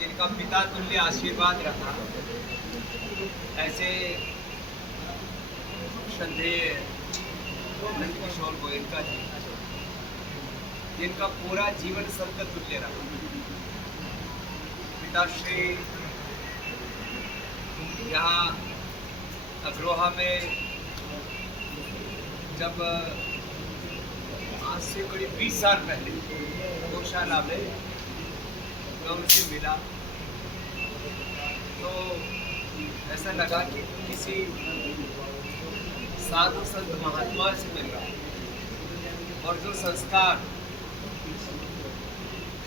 जिनका पिता तुल्य आशीर्वाद रहा, ऐसे श्रद्धेय नंद किशोर गोयनका जी, जिनका पूरा जीवन संत तुल्य रहा। पिताश्री यहाँ अग्रोहा में जब आज से करीब 20 साल पहले गौशाला में मैं उनसे मिला तो ऐसा लगा कि किसी साधु संत महात्मा से मिल रहा है। और जो संस्कार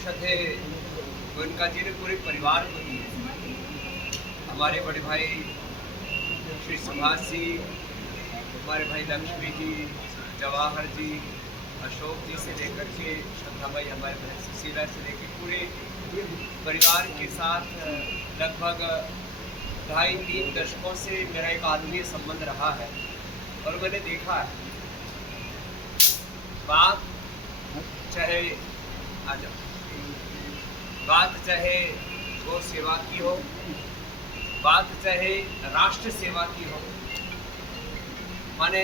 श्रद्धेय गोयनका जी ने पूरे परिवार को दिए, हमारे बड़े भाई श्री सुभाष जी, हमारे भाई लक्ष्मी जी, जवाहर जी, अशोक जी से लेकर के श्रद्धा भाई, हमारे बहन सुशीला से लेकर पूरे परिवार के साथ लगभग 2.5-3 दशकों से मेरा एक आत्मीय संबंध रहा है। और मैंने देखा है, बात चाहे गौ सेवा की हो, बात चाहे राष्ट्र सेवा की हो, माने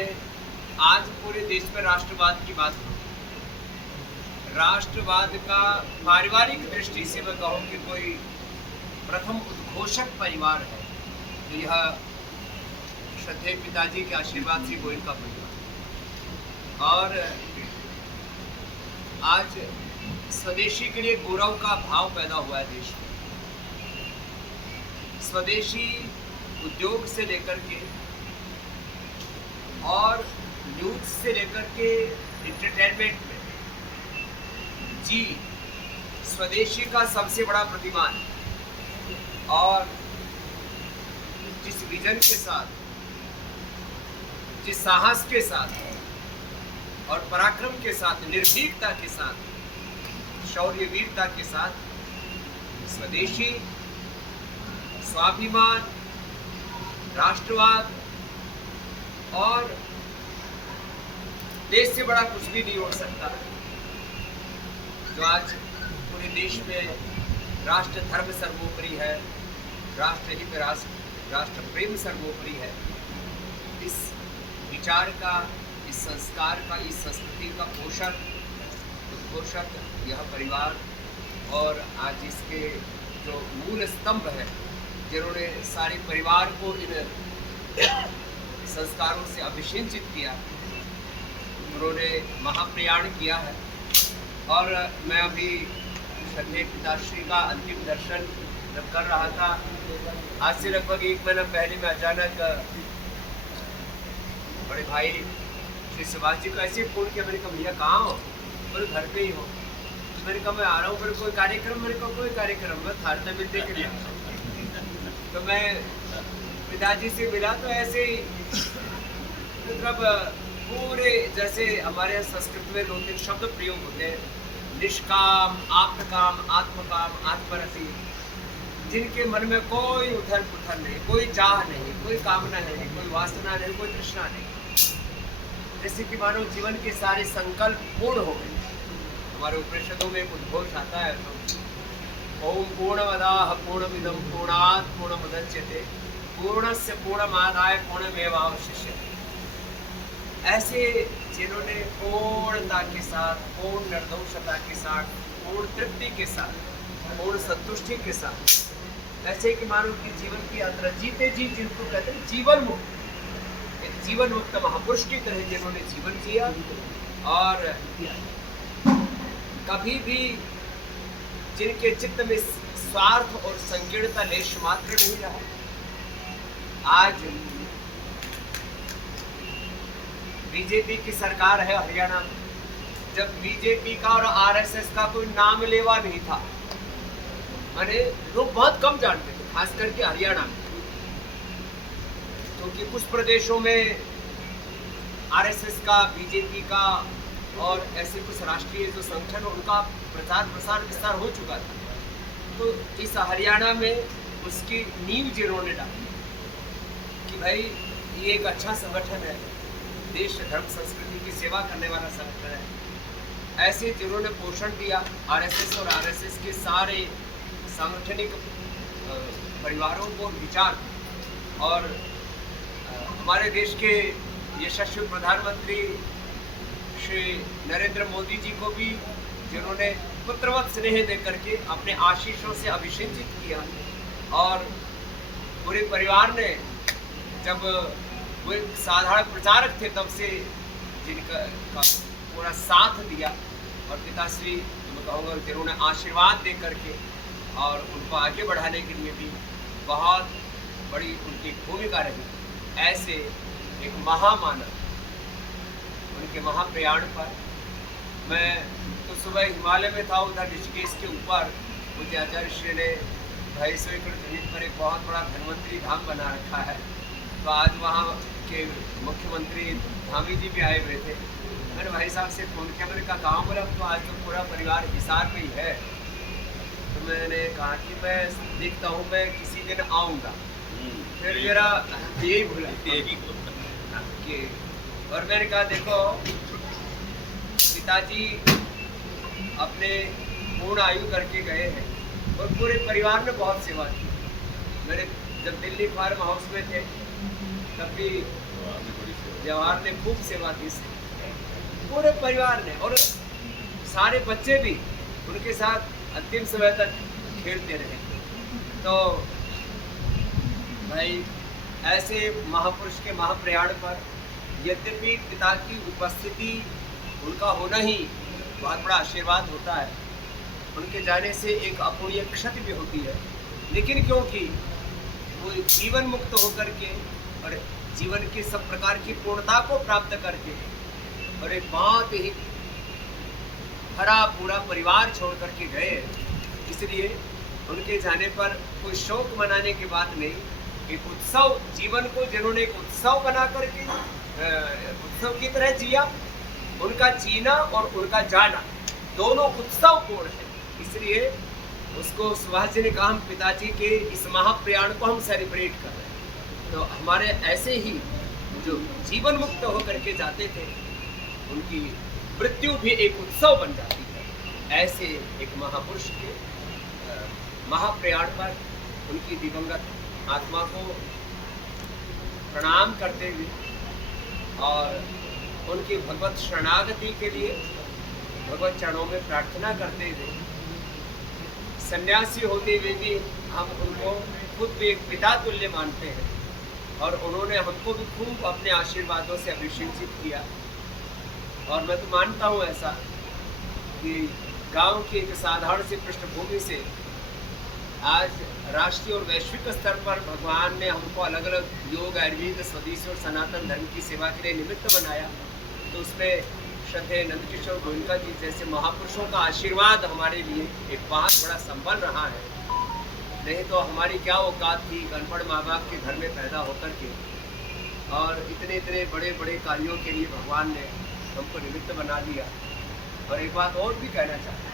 आज पूरे देश में राष्ट्रवाद की बात हो, राष्ट्रवाद का पारिवारिक दृष्टि से मैं कहूँ कि कोई प्रथम उद्घोषक परिवार है तो यह श्रद्धेय पिताजी के आशीर्वाद से गोयनका परिवार। और आज स्वदेशी के लिए गौरव का भाव पैदा हुआ है देश में। स्वदेशी उद्योग से लेकर के और न्यूज से लेकर के एंटरटेनमेंट में जी स्वदेशी का सबसे बड़ा प्रतिमान है। और जिस विजन के साथ, जिस साहस के साथ और पराक्रम के साथ, निर्भीकता के साथ, शौर्य वीरता के साथ स्वदेशी, स्वाभिमान, राष्ट्रवाद और देश से बड़ा कुछ भी नहीं हो सकता, जो आज पूरे देश में राष्ट्र धर्म सर्वोपरि है, राष्ट्रहित, राष्ट्र प्रेम सर्वोपरि है। इस विचार का, इस संस्कार का, इस संस्कृति का उद्घोषक यह परिवार। और आज इसके जो मूल स्तंभ है, जिन्होंने सारे परिवार को इन संस्कारों से अभिषिंचित किया, उन्होंने महाप्रयाण किया है। और मैं अभी श्रद्धेय पिताश्री का अंतिम दर्शन जब कर रहा था, आज से लगभग 1 महीना पहले, मैं अचानक बड़े भाई श्री सुभाष जी को ऐसे फोन किया। मैंने कहा भैया कहाँ हो? बोले घर पे ही हो। तो मैंने कहा मैं आ रहा हूँ। बोले कोई कार्यक्रम? मैंने कहा कोई कार्यक्रम, मैं थारता मिलते के लिए। तो मैं पिताजी से मिला तो ऐसे ही मतलब पूरे, जैसे हमारे यहाँ संस्कृत में 2-3 शब्द प्रयोग होते हैं, निष्काम, आत्मकाम, आत्मकाम, आत्मरति, जिनके मन में कोई उथल पुथल नहीं, कोई चाह नहीं, कोई कामना नहीं, कोई वासना नहीं, कोई तृष्णा नहीं, जैसे कि मानो जीवन के सारे संकल्प पूर्ण हो गए। हमारे उपनिषदों में एक उद्घोष आता है, तो ओम पूर्णमदाः पूर्णमिदं पूर्णात् पूर्णमुदच्यते पूर्णस्य पूर्णमादाय पूर्णमेवावशिष्यते। ऐसे जिन्होंने पूर्णता के साथ, पूर्ण निर्दोषता के साथ, पूर्ण तृप्ति के साथ, पूर्ण संतुष्टि के साथ, ऐसे कि मानो कि जीवन की यात्रा जीते जी, जिनको कहते हैं जीवन मुक्त, एक जीवन मुक्त महापुरुष की तरह जिन्होंने जीवन जिया और कभी भी जिनके चित्त में स्वार्थ और संकीर्णता लेश मात्र नहीं रहा। आज बीजेपी की सरकार है हरियाणा में, जब बीजेपी का और आरएसएस का कोई नाम लेवा नहीं था, माने लोग बहुत कम जानते थे, खास करके हरियाणा में, क्योंकि कुछ प्रदेशों में आरएसएस का, बीजेपी का और ऐसे कुछ राष्ट्रीय जो संगठन, उनका प्रचार प्रसार विस्तार हो चुका था। तो इस हरियाणा में उसकी नींव जिन्होंने डाली कि भाई ये एक अच्छा संगठन है, देश धर्म संस्कृति की सेवा करने वाला संगठन है, ऐसे जिन्होंने पोषण दिया आरएसएस और आरएसएस के सांगठनिक परिवारों को विचार और हमारे देश के यशस्वी प्रधानमंत्री श्री नरेंद्र मोदी जी को भी, जिन्होंने पुत्रवत स्नेह दे करके अपने आशीषों से अभिषेचित किया, और पूरे परिवार ने, जब वो एक साधारण प्रचारक थे तब से जिनका पूरा साथ दिया, और पिताश्री मैं कहूँगा जिन्होंने आशीर्वाद दे करके और उनको आगे बढ़ाने के लिए भी बहुत बड़ी उनकी भूमिका रही। ऐसे एक महामानव, उनके महाप्रयाण पर मैं तो सुबह हिमालय में था, उधर ऋषिकेश के ऊपर मुझे आचार्य श्री ने 250 एकड़ जमीन पर एक बहुत बड़ा धन्वंतरी धाम बना रखा है। तो आज वहाँ के मुख्यमंत्री धामी जी भी आए हुए थे। मैंने भाई साहब से फ़ोन किया, मैंने कहा कहाँ? बोला तो आज तो पूरा परिवार हिसार में ही है। तो मैंने कहा कि मैं देखता हूँ, मैं किसी दिन आऊँगा। फिर मेरा यही बोला कि, और मैंने कहा देखो पिताजी अपने पूर्ण आयु करके गए हैं और पूरे परिवार ने बहुत सेवा की। मेरे जब दिल्ली फार्म हाउस में थे तब भी जवाहर ने खूब सेवा की, पूरे परिवार ने, और सारे बच्चे भी उनके साथ अंतिम समय तक खेलते रहे। तो भाई ऐसे महापुरुष के महाप्रयाण पर यद्यपि पिता की उपस्थिति, उनका होना ही बहुत बड़ा आशीर्वाद होता है, उनके जाने से एक अपूर्णीय क्षति भी होती है, लेकिन क्योंकि वो जीवन मुक्त होकर के और जीवन की सब प्रकार की पूर्णता को प्राप्त करके और एक बहुत ही हरा पूरा परिवार छोड़ करके गए, इसलिए उनके जाने पर कोई शोक मनाने की बात नहीं, एक उत्सव, जीवन को जिन्होंने एक उत्सव बना करके उत्सव की तरह जिया, उनका जीना और उनका जाना दोनों उत्सवपूर्ण है। इसलिए उसको सुभाष जी ने कहा, हम पिताजी के इस महाप्रयाण को हम सेलिब्रेट कर रहे हैं। तो हमारे ऐसे ही जो जीवन मुक्त होकर के जाते थे, उनकी मृत्यु भी एक उत्सव बन जाती है। ऐसे एक महापुरुष के महाप्रयाण पर उनकी दिवंगत आत्मा को प्रणाम करते हुए और उनकी भगवत शरणागति के लिए भगवत चरणों में प्रार्थना करते हुए, सन्यासी होते हुए भी हम उनको खुद भी एक पिता तुल्य मानते हैं, और उन्होंने हमको भी खूब अपने आशीर्वादों से अभिषेचित किया। और मैं तो मानता हूँ ऐसा कि गांव की एक साधारण सी पृष्ठभूमि से आज राष्ट्रीय और वैश्विक स्तर पर भगवान ने हमको अलग अलग योग, आयुर्वेद, स्वदेशी और सनातन धर्म की सेवा के लिए निमित्त बनाया। तो उसमें श्रद्धेय नंदकिशोर गोयनका जी जैसे महापुरुषों का आशीर्वाद हमारे लिए एक बहुत बड़ा संबल रहा है। नहीं तो हमारी क्या औकात थी अनपढ़ माँ बाप के घर में पैदा होकर के, और इतने इतने बड़े बड़े कार्यों के लिए भगवान ने हमको निमित्त बना दिया। और एक बात और भी कहना चाहता हूँ,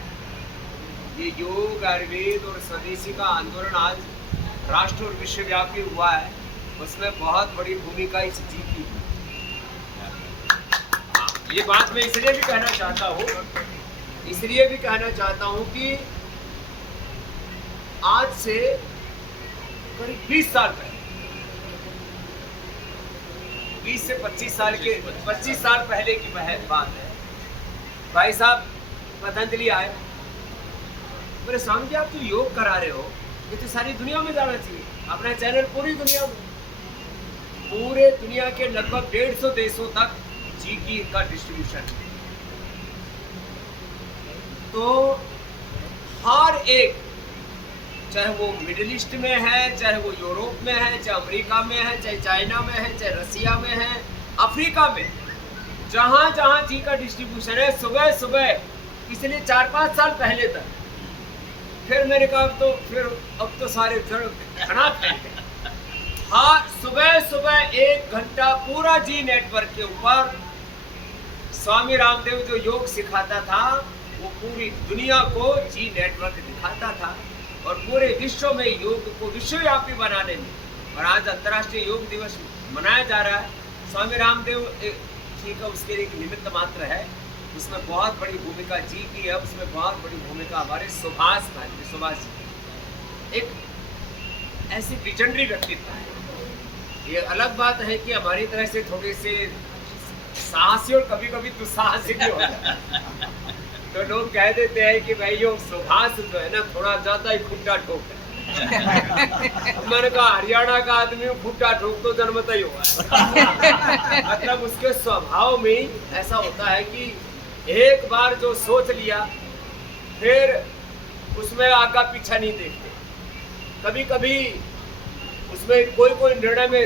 ये योग, आयुर्वेद और स्वदेशी का आंदोलन आज राष्ट्र और विश्वव्यापी हुआ है, उसमें बहुत बड़ी भूमिका इस जी की। ये बात मैं इसलिए भी कहना चाहता हूँ कि आज से करीब 20 साल पहले, 20 से 25 साल पहले की बात है। भाई साहब पतंजलि आए, बोले स्वामी जी आप तो योग करा रहे हो, ये तो सारी दुनिया में जाना चाहिए, अपना चैनल पूरी दुनिया में, पूरे दुनिया के लगभग 150 देशों तक जी की का डिस्ट्रीब्यूशन। तो हर एक, चाहे वो मिडिल ईस्ट में है, चाहे वो यूरोप में है, चाहे अमेरिका में है, चाहे चाइना में है, चाहे रसिया में है, अफ्रीका में, जहाँ जहाँ जी का डिस्ट्रीब्यूशन है, सुबह सुबह, इसलिए 4-5 साल पहले तक। फिर मैंने कहा अब तो सारे घना फैल गए। हाँ, सुबह सुबह 1 घंटा पूरा जी नेटवर्क के ऊपर स्वामी रामदेव जो योग सिखाता था, वो पूरी दुनिया को जी नेटवर्क दिखाता था, और पूरे विश्व में योग को विश्वव्यापी बनाने में, और आज अंतर्राष्ट्रीय योग दिवस मनाया जा रहा है। स्वामी रामदेव जी का उसके एक निमित्त मात्र है, उसमें बहुत बड़ी भूमिका जी की है, उसमें बहुत बड़ी भूमिका हमारे सुभाष जी की। एक ऐसी विजनरी व्यक्तित्व है। ये अलग बात है कि हमारी तरह से थोड़े से साहसी और कभी कभी दुस्साहसी भी होता है। तो लोग कह देते हैं कि भाई यो सुभाष जो है ना थोड़ा ज्यादा ही खुट्टा ठोक है। मैंने कहा हरियाणा का आदमी खुट्टा ठोक तो जन्मता ही हुआ। मतलब उसके स्वभाव में ऐसा होता है कि एक बार जो सोच लिया फिर उसमें आगा पीछा नहीं देखते। कभी कभी उसमें कोई निर्णय में